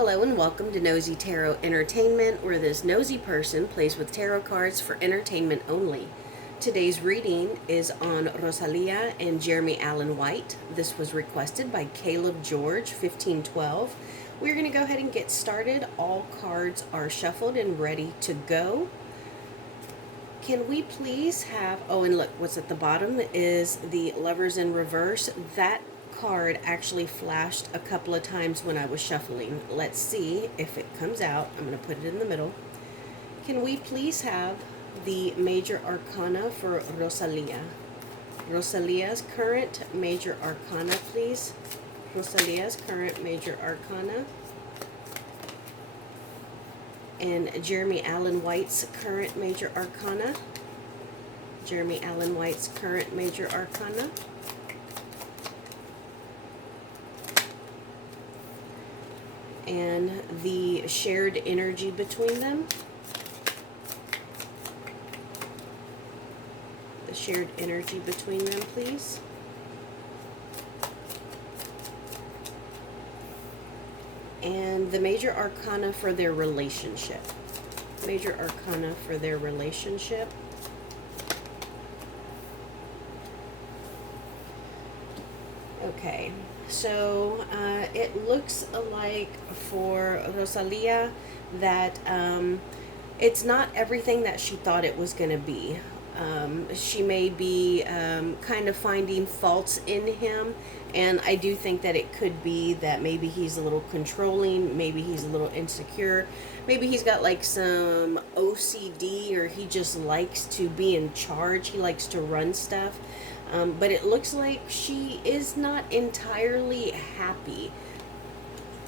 Hello and welcome to Nosy Tarot Entertainment, where this nosy person plays with tarot cards for entertainment only. Today's reading is on Rosalia and Jeremy Allen White. This was requested by Caleb George, 1512. We're going to go ahead and get started. All cards are shuffled and ready to go. Can we please have, oh, and look, what's at the bottom is the Lovers in Reverse. That card actually flashed a couple of times when I was shuffling. Let's see if it comes out. I'm going to put it in the middle. Can we please have the Major Arcana for Rosalia? Rosalia's current Major Arcana, please. Rosalia's current Major Arcana. And Jeremy Allen White's current Major Arcana. Jeremy Allen White's current Major Arcana. And the shared energy between them. The shared energy between them, please. And the Major Arcana for their relationship. Major Arcana for their relationship. Okay, so it looks like for Rosalia that it's not everything that she thought it was going to be. She may be kind of finding faults in him, and I do think that it could be that maybe he's a little controlling, maybe he's a little insecure, maybe he's got like some OCD, or he just likes to be in charge, he likes to run stuff. But it looks like she is not entirely happy.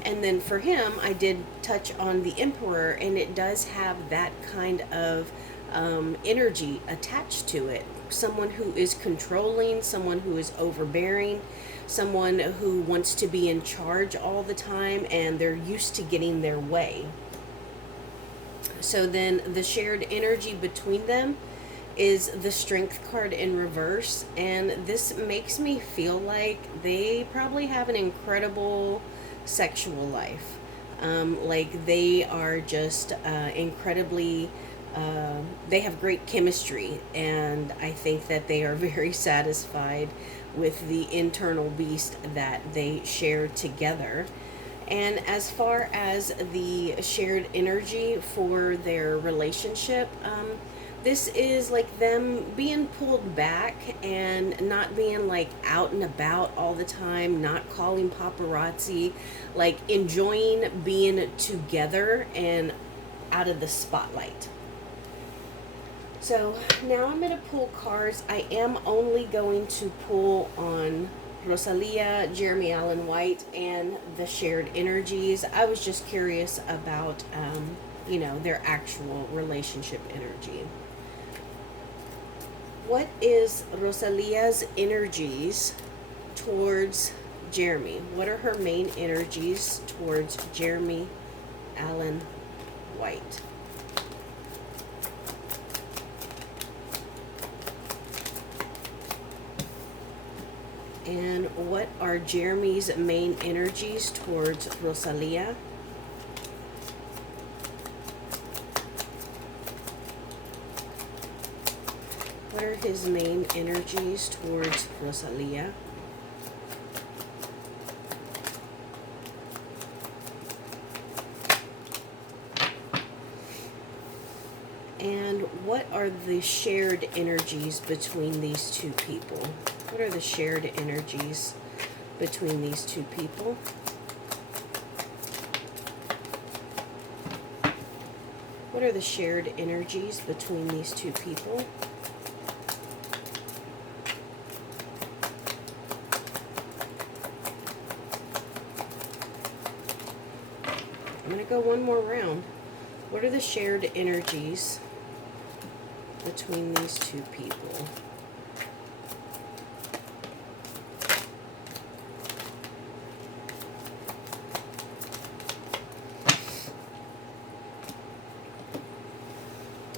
And then for him, I did touch on the Emperor, and it does have that kind of energy attached to it. Someone who is controlling, someone who is overbearing, someone who wants to be in charge all the time, and they're used to getting their way. So then the shared energy between them is the Strength card in reverse, and this makes me feel like they probably have an incredible sexual life. Like they are just incredibly they have great chemistry, and I think that they are very satisfied with the internal beast that they share together. And as far as the shared energy for their relationship, this is like them being pulled back and not being like out and about all the time, not calling paparazzi, like enjoying being together and out of the spotlight. So now I'm going to pull cards. I am only going to pull on Rosalia, Jeremy Allen White, and the shared energies. I was just curious about, you know, their actual relationship energy. What is Rosalia's energies towards Jeremy? What are her main energies towards Jeremy Allen White? And what are Jeremy's main energies towards Rosalia? What are his main energies towards Rosalia? And what are the shared energies between these two people? What are the shared energies between these two people? What are the shared energies between these two people? I'm going to go one more round. What are the shared energies between these two people?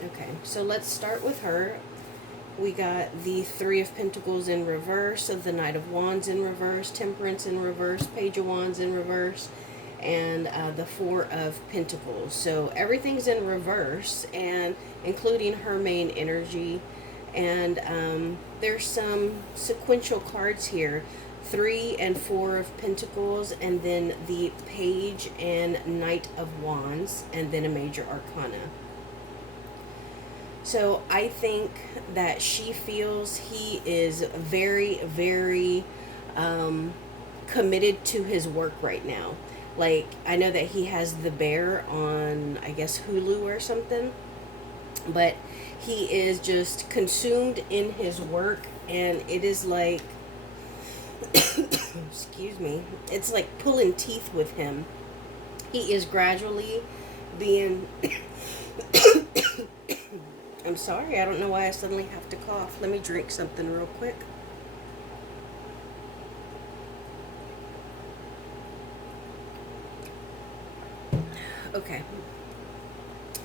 Okay, so let's start with her. We got the Three of Pentacles in reverse, the Knight of Wands in reverse, Temperance in reverse, Page of Wands in reverse, and the Four of Pentacles. So everything's in reverse, and including her main energy. And there's some sequential cards here. Three and Four of Pentacles, and then the Page and Knight of Wands, and then a Major Arcana. So I think that she feels he is very, very committed to his work right now. Like, I know that he has The Bear on, I guess, Hulu or something, but he is just consumed in his work, and it is like, excuse me, it's like pulling teeth with him. He is gradually being I'm sorry, I don't know why I suddenly have to cough. Let me drink something real quick. Okay.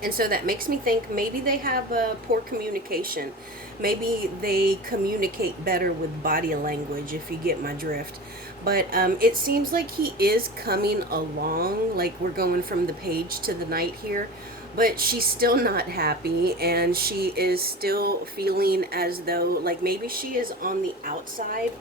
And so that makes me think maybe they have poor communication. Maybe they communicate better with body language, if you get my drift. But it seems like he is coming along. Like, we're going from the Page to the Knight here. But she's still not happy, and she is still feeling as though, like, maybe she is on the outside.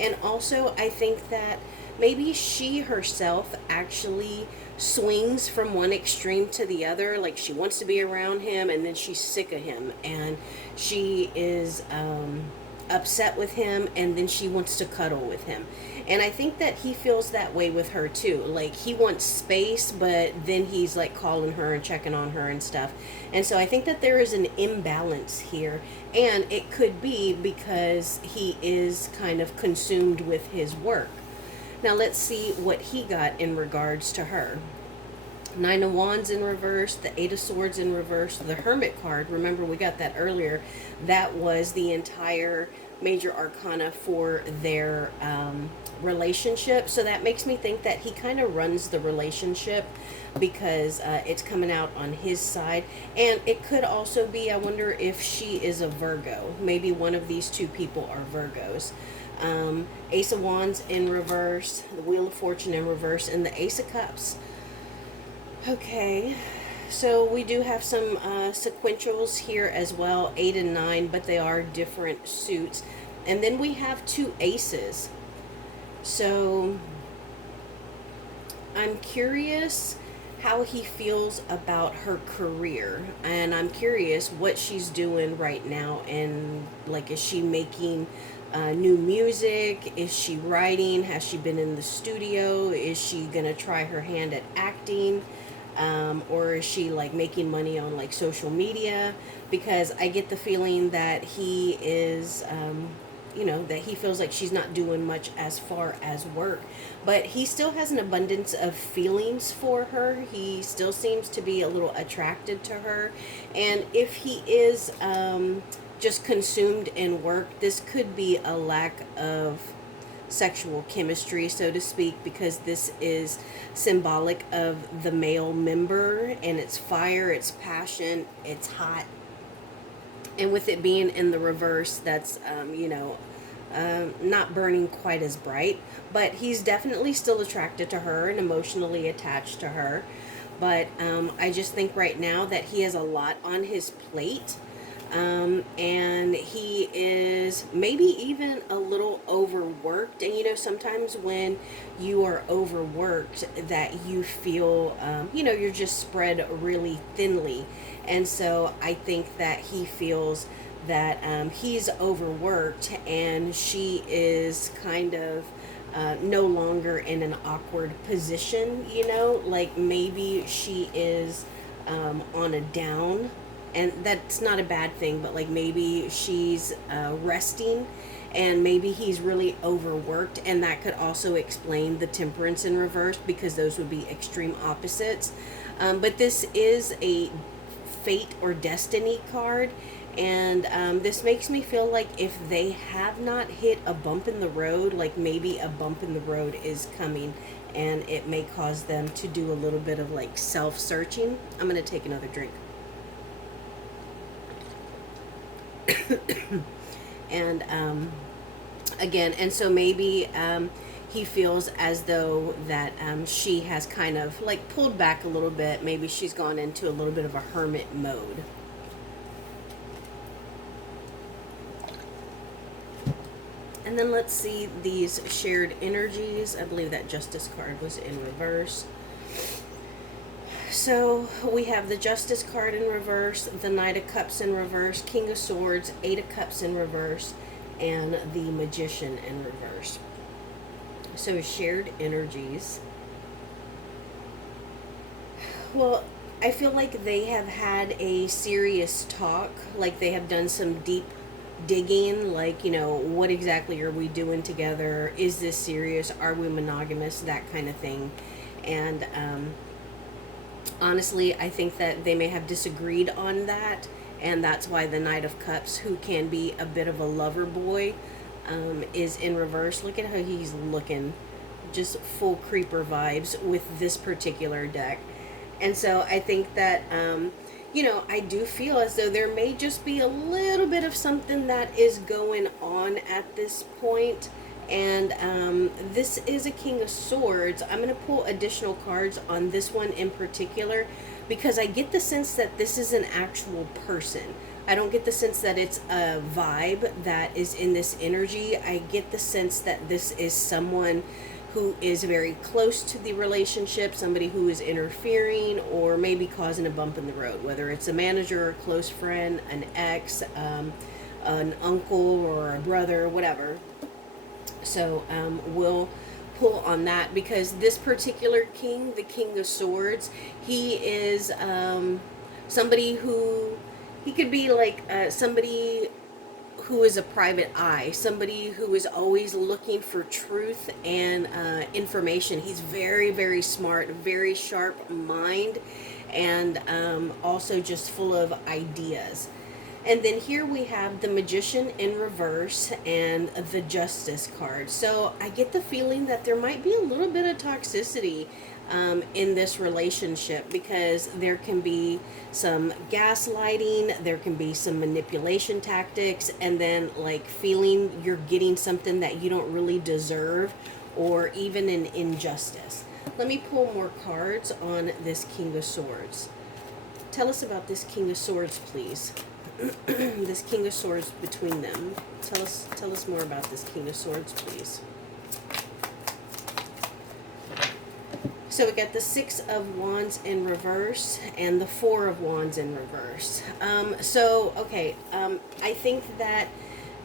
And also, I think that maybe she herself actually swings from one extreme to the other. Like, she wants to be around him, and then she's sick of him, and she is upset with him, and then she wants to cuddle with him. And I think that he feels that way with her too. Like, he wants space, but then he's like calling her and checking on her and stuff. And so I think that there is an imbalance here, and it could be because he is kind of consumed with his work. Now let's see what he got in regards to her. Nine of Wands in reverse, the Eight of Swords in reverse, the Hermit card. Remember, we got that earlier. That was the entire major arcana for their relationship. So that makes me think that he kind of runs the relationship, because it's coming out on his side. And it could also be, I wonder if she is a Virgo. Maybe one of these two people are Virgos. Ace of Wands in reverse, the Wheel of Fortune in reverse, and the Ace of Cups. Okay, so we do have some sequentials here as well, 8 and 9, but they are different suits. And then we have two aces. So I'm curious how he feels about her career, and I'm curious what she's doing right now. And like, is she making new music? Is she writing? Has she been in the studio? Is she gonna try her hand at acting? Or is she like making money on like social media? Because I get the feeling that he is, that he feels like she's not doing much as far as work, but he still has an abundance of feelings for her. He still seems to be a little attracted to her. And if he is just consumed in work, this could be a lack of sexual chemistry, so to speak, because this is symbolic of the male member, and it's fire, it's passion, it's hot. And with it being in the reverse, that's not burning quite as bright, but he's definitely still attracted to her and emotionally attached to her. But I just think right now that he has a lot on his plate. And he is maybe even a little overworked. And sometimes when you are overworked, that you feel, you're just spread really thinly. And so I think that he feels that he's overworked, and she is kind of no longer in an awkward position, like maybe she is on a down. And that's not a bad thing, but like maybe she's resting, and maybe he's really overworked, and that could also explain the Temperance in reverse, because those would be extreme opposites. But this is a fate or destiny card, and this makes me feel like if they have not hit a bump in the road, like maybe a bump in the road is coming, and it may cause them to do a little bit of like self-searching. I'm going to take another drink. And again, and so maybe he feels as though that she has kind of like pulled back a little bit. Maybe she's gone into a little bit of a hermit mode. And then let's see these shared energies. I believe that Justice card was in reverse. So we have the Justice card in reverse, the Knight of Cups in reverse, King of Swords, Eight of Cups in reverse, and the Magician in reverse. So shared energies. Well, I feel like they have had a serious talk, like they have done some deep digging, like, what exactly are we doing together? Is this serious? Are we monogamous? That kind of thing. And honestly, I think that they may have disagreed on that, and that's why the Knight of Cups, who can be a bit of a lover boy, is in reverse. Look at how he's looking. Just full creeper vibes with this particular deck. And so I think that, I do feel as though there may just be a little bit of something that is going on at this point. And this is a King of Swords. I'm going to pull additional cards on this one in particular because I get the sense that this is an actual person. I don't get the sense that it's a vibe that is in this energy. I get the sense that this is someone who is very close to the relationship, somebody who is interfering or maybe causing a bump in the road, whether it's a manager, a close friend, an ex, an uncle or a brother, whatever. So we'll pull on that because this particular king, the King of Swords, he is somebody who, he could be like somebody who is a private eye, somebody who is always looking for truth and information. He's very, very smart, very sharp mind, and also just full of ideas. And then here we have the Magician in reverse and the Justice card. So I get the feeling that there might be a little bit of toxicity in this relationship because there can be some gaslighting, there can be some manipulation tactics, and then like feeling you're getting something that you don't really deserve, or even an injustice. Let me pull more cards on this King of Swords. Tell us about this King of Swords, please. This King of Swords between them. Tell us more about this King of Swords, please. So we got the Six of Wands in reverse and the Four of Wands in reverse. I think that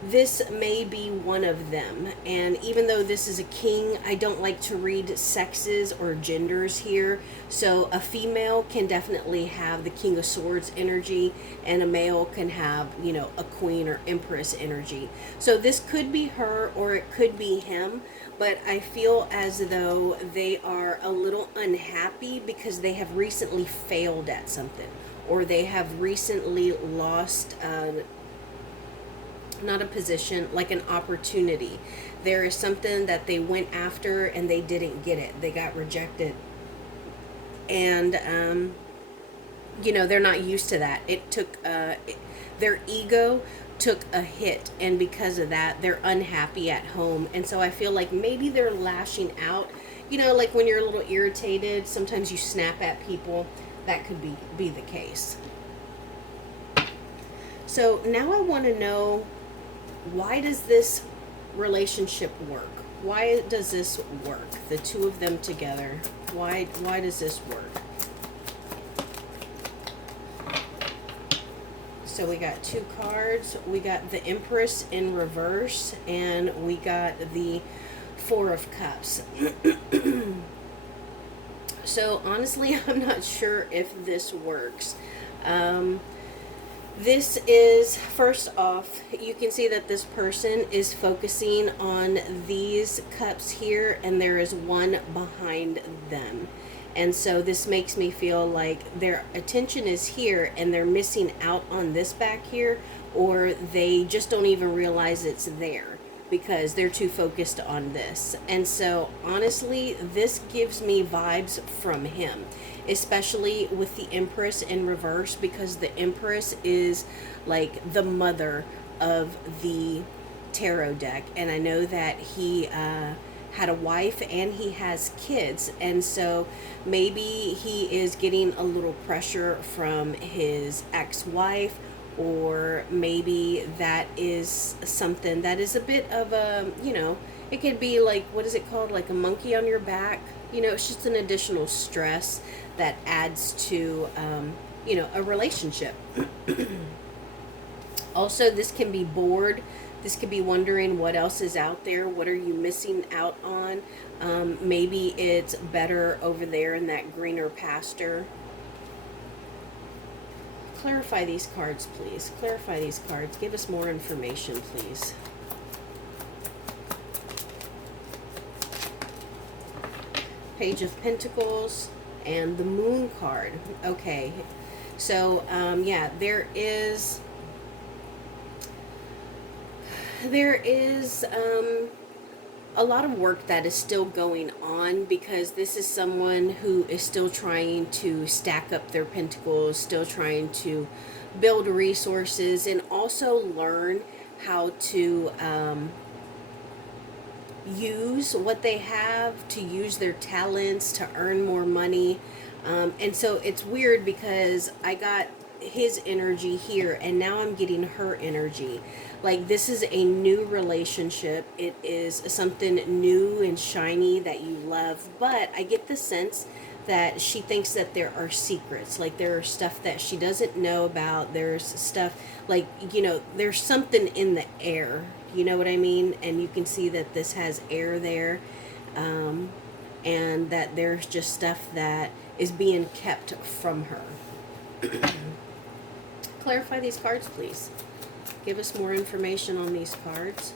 this may be one of them. And even though this is a king, I don't like to read sexes or genders here. So a female can definitely have the King of Swords energy, and a male can have, a Queen or Empress energy. So this could be her or it could be him, but I feel as though they are a little unhappy because they have recently failed at something, or they have recently lost not a position, like an opportunity. There is something that they went after and they didn't get it. They got rejected. And, they're not used to that. It took, their ego took a hit, and because of that, they're unhappy at home. And so I feel like maybe they're lashing out. Like when you're a little irritated, sometimes you snap at people. That could be the case. So now I want to know, why does this relationship work? Why does this work? The two of them together. Why does this work? So we got two cards. We got the Empress in reverse, and we got the Four of Cups. So honestly, I'm not sure if this works. This is, first off, you can see that this person is focusing on these cups here, and there is one behind them. And so this makes me feel like their attention is here and they're missing out on this back here, or they just don't even realize it's there because they're too focused on this. And so honestly, this gives me vibes from him, especially with the Empress in reverse, because the Empress is like the mother of the tarot deck. And I know that he had a wife and he has kids, and so maybe he is getting a little pressure from his ex-wife, or maybe that is something that is a bit of a, it could be like, what is it called, like a monkey on your back. It's just an additional stress that adds to a relationship. Also, this can be bored. This could be wondering what else is out there. What are you missing out on? Maybe it's better over there in that greener pasture. Clarify these cards, please. Clarify these cards. Give us more information, please. Page of Pentacles and the Moon card. Okay. So, yeah, there is a lot of work that is still going on, because this is someone who is still trying to stack up their pentacles, still trying to build resources, and also learn how to use what they have, to use their talents to earn more money. And so it's weird because I got his energy here and now I'm getting her energy. Like, this is a new relationship. It is something new and shiny that you love, but I get the sense that she thinks that there are secrets, like there are stuff that she doesn't know about. There's stuff like, there's something in the air, you know what I mean? And you can see that this has air there, and that there's just stuff that is being kept from her. Clarify these cards, please. Give us more information on these cards.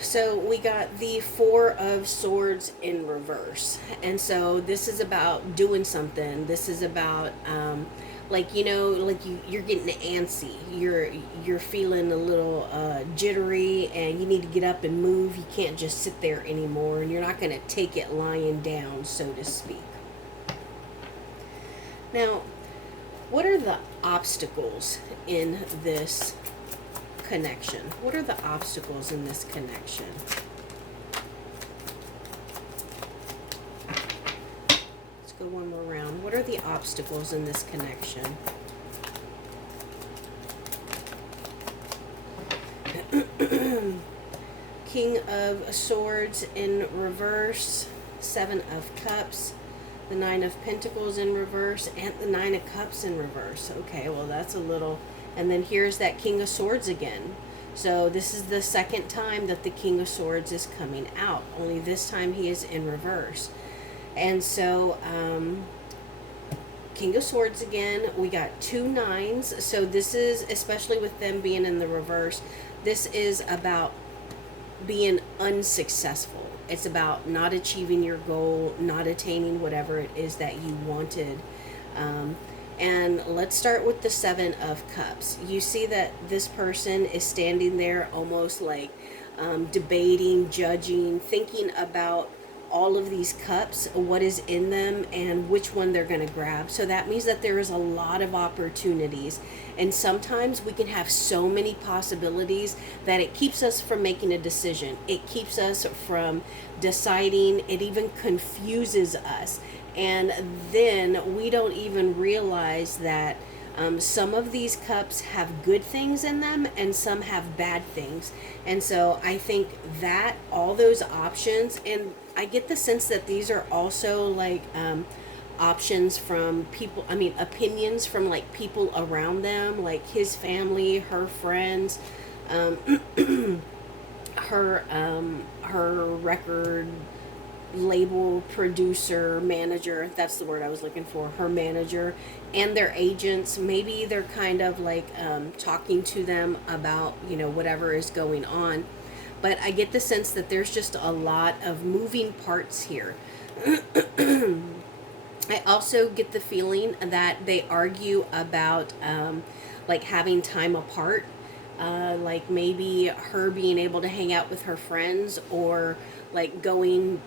So we got the Four of Swords in reverse. And so this is about doing something. This is about, like you're getting antsy. You're feeling a little jittery, and you need to get up and move. You can't just sit there anymore, and you're not going to take it lying down, so to speak. Now, what are the obstacles in this connection? What are the obstacles in this connection? Let's go one more round. What are the obstacles in this connection? King of Swords in reverse, Seven of Cups, the Nine of Pentacles in reverse, and the Nine of Cups in reverse. Okay, well, that's a little... And then here's that King of Swords again. So this is the second time that the King of Swords is coming out. Only this time he is in reverse. And so, King of Swords again. We got two nines. So this is, especially with them being in the reverse, this is about being unsuccessful. It's about not achieving your goal, not attaining whatever it is that you wanted. And let's start with the Seven of Cups. You see that this person is standing there almost like debating, judging, thinking about all of these cups, what is in them, and which one they're going to grab. So that means that there is a lot of opportunities. And sometimes we can have so many possibilities that it keeps us from making a decision. It keeps us from deciding. It even confuses us. And then we don't even realize that some of these cups have good things in them and some have bad things. And so I think that all those options, and I get the sense that these are also like options from people, opinions from like people around them, like his family, her friends, her record label producer, manager, that's the word I was looking for, her manager, and their agents. Maybe they're kind of like talking to them about, whatever is going on. But I get the sense that there's just a lot of moving parts here. I also get the feeling that they argue about like having time apart, like maybe her being able to hang out with her friends, or like going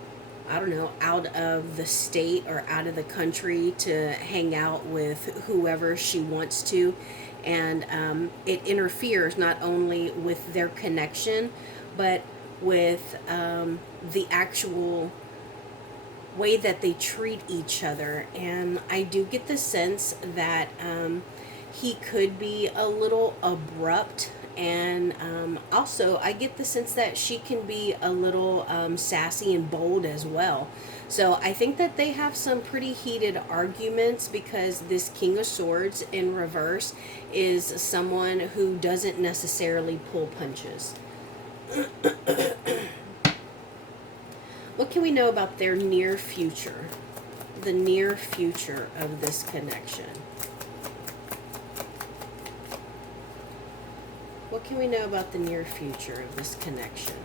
I don't know, out of the state or out of the country to hang out with whoever she wants to. And it interferes not only with their connection, but with the actual way that they treat each other. And I do get the sense that he could be a little abrupt. And also, I get the sense that she can be a little sassy and bold as well. So I think that they have some pretty heated arguments because this King of Swords in reverse is someone who doesn't necessarily pull punches. What can we know about their near future? The near future of this connection. What can we know about the near future of this connection?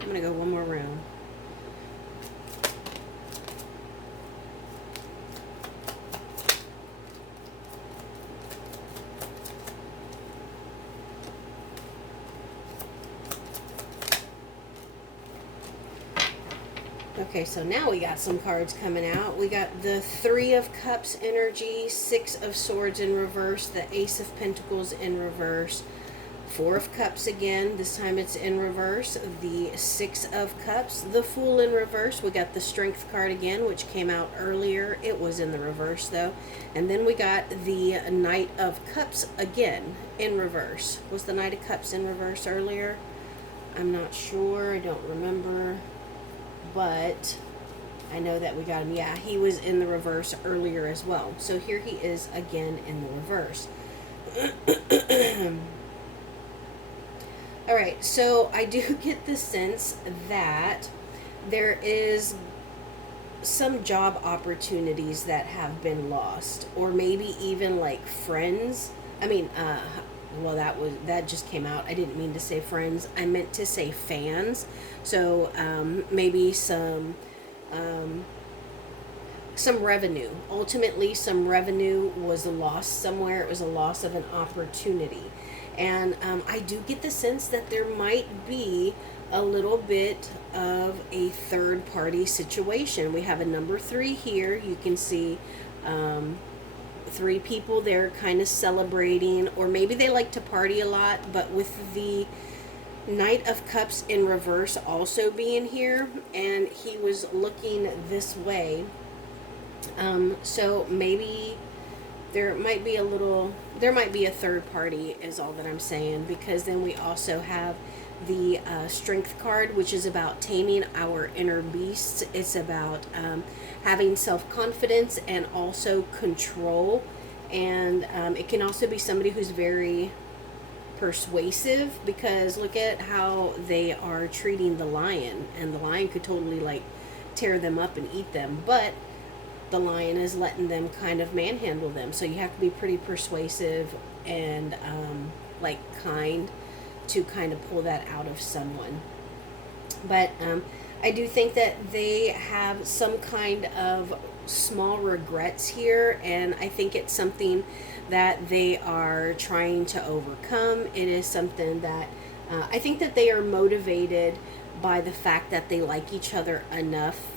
I'm going to go one more round. Okay, so now we got some cards coming out. We got the Three of Cups energy, Six of Swords in reverse, the Ace of Pentacles in reverse, Four of Cups again, this time it's in reverse, the Six of Cups, the Fool in reverse. We got the Strength card again, which came out earlier. It was in the reverse though. And then we got the Knight of Cups again in reverse. Was the Knight of Cups in reverse earlier? I'm not sure. I don't remember. But I know that we got him. Yeah, he was in the reverse earlier as well. So here he is again in the reverse. All right, so I do get the sense that there is some job opportunities that have been lost, or maybe even like friends. I mean, well, that just came out. I didn't mean to say friends. I meant to say fans. So maybe some revenue. Ultimately, some revenue was lost somewhere. It was a loss of an opportunity. And I do get the sense that there might be a little bit of a third party situation. We have a number 3 here. You can see 3 people there kind of celebrating, or maybe they like to party a lot, but with the Knight of Cups in reverse also being here, and he was looking this way. So maybe there might be a third party is all that I'm saying, because then we also have the Strength card, which is about taming our inner beasts. It's about having self-confidence and also control. And it can also be somebody who's very persuasive, because look at how they are treating the lion, and the lion could totally like tear them up and eat them, but the lion is letting them kind of manhandle them. So you have to be pretty persuasive and like kind to kind of pull that out of someone. But I do think that they have some kind of small regrets here, and I think it's something that they are trying to overcome. It is something that I think that they are motivated by the fact that they like each other enough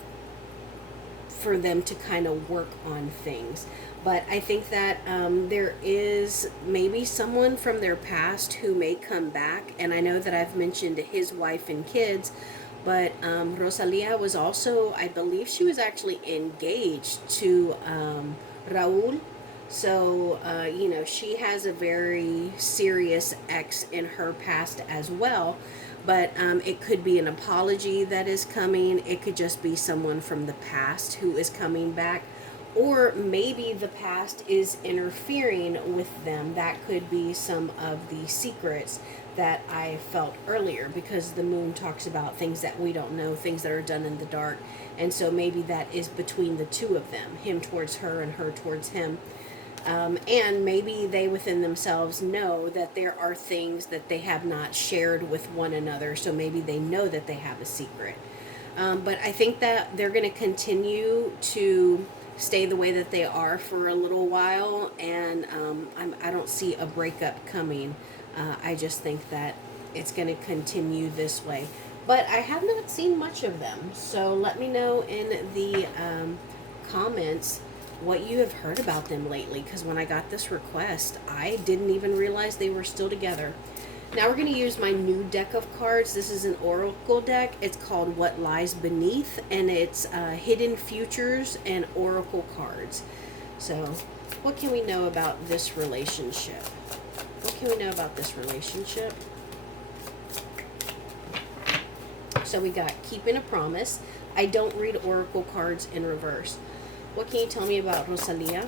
for them to kind of work on things. But I think that there is maybe someone from their past who may come back. And I know that I've mentioned his wife and kids, but Rosalia was also, I believe she was actually engaged to Raul. So, you know, she has a very serious ex in her past as well. But it could be an apology that is coming. It could just be someone from the past who is coming back. Or maybe the past is interfering with them. That could be some of the secrets that I felt earlier, because the moon talks about things that we don't know, things that are done in the dark. And so maybe that is between the two of them, him towards her and her towards him. And maybe they within themselves know that there are things that they have not shared with one another. So maybe they know that they have a secret. But I think that they're going to continue to stay the way that they are for a little while. And I don't see a breakup coming I just think that it's going to continue this way. But I have not seen much of them. So let me know in the comments what you have heard about them lately. Because when I got this request, I didn't even realize they were still together. Now we're going to use my new deck of cards. This is an oracle deck. It's called What Lies Beneath, and it's hidden futures and oracle cards. So what can we know about this relationship? What can we know about this relationship? So we got Keeping a Promise. I don't read oracle cards in reverse. What can you tell me about Rosalia?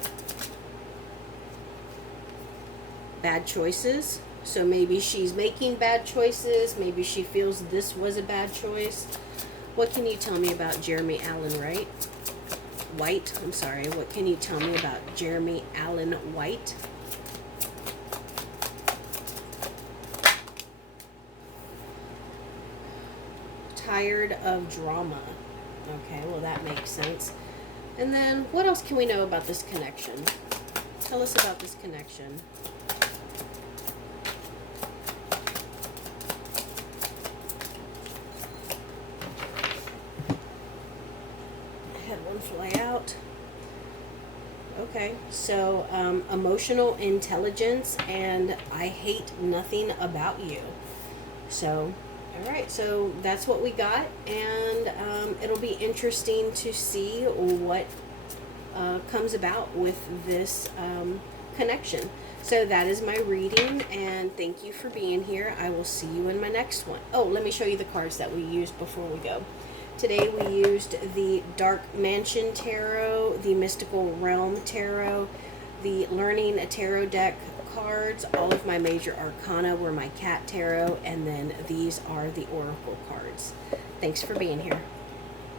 Bad choices. So maybe she's making bad choices. Maybe she feels this was a bad choice. What can you tell me about Jeremy Allen White? I'm sorry. What can you tell me about Jeremy Allen White? Tired of drama. Okay, well that makes sense. And then what else can we know about this connection? Tell us about this connection. Had one fly out. Okay, so emotional intelligence and I hate nothing about you. So, all right, so that's what we got, and it'll be interesting to see what comes about with this connection. So that is my reading, and thank you for being here. I will see you in my next one. Oh, let me show you the cards that we used before we go. Today we used the Dark Mansion Tarot, the Mystical Realm Tarot, the Learning Tarot deck cards. All of my major arcana were my Cat Tarot, and then these are the Oracle cards. Thanks for being here.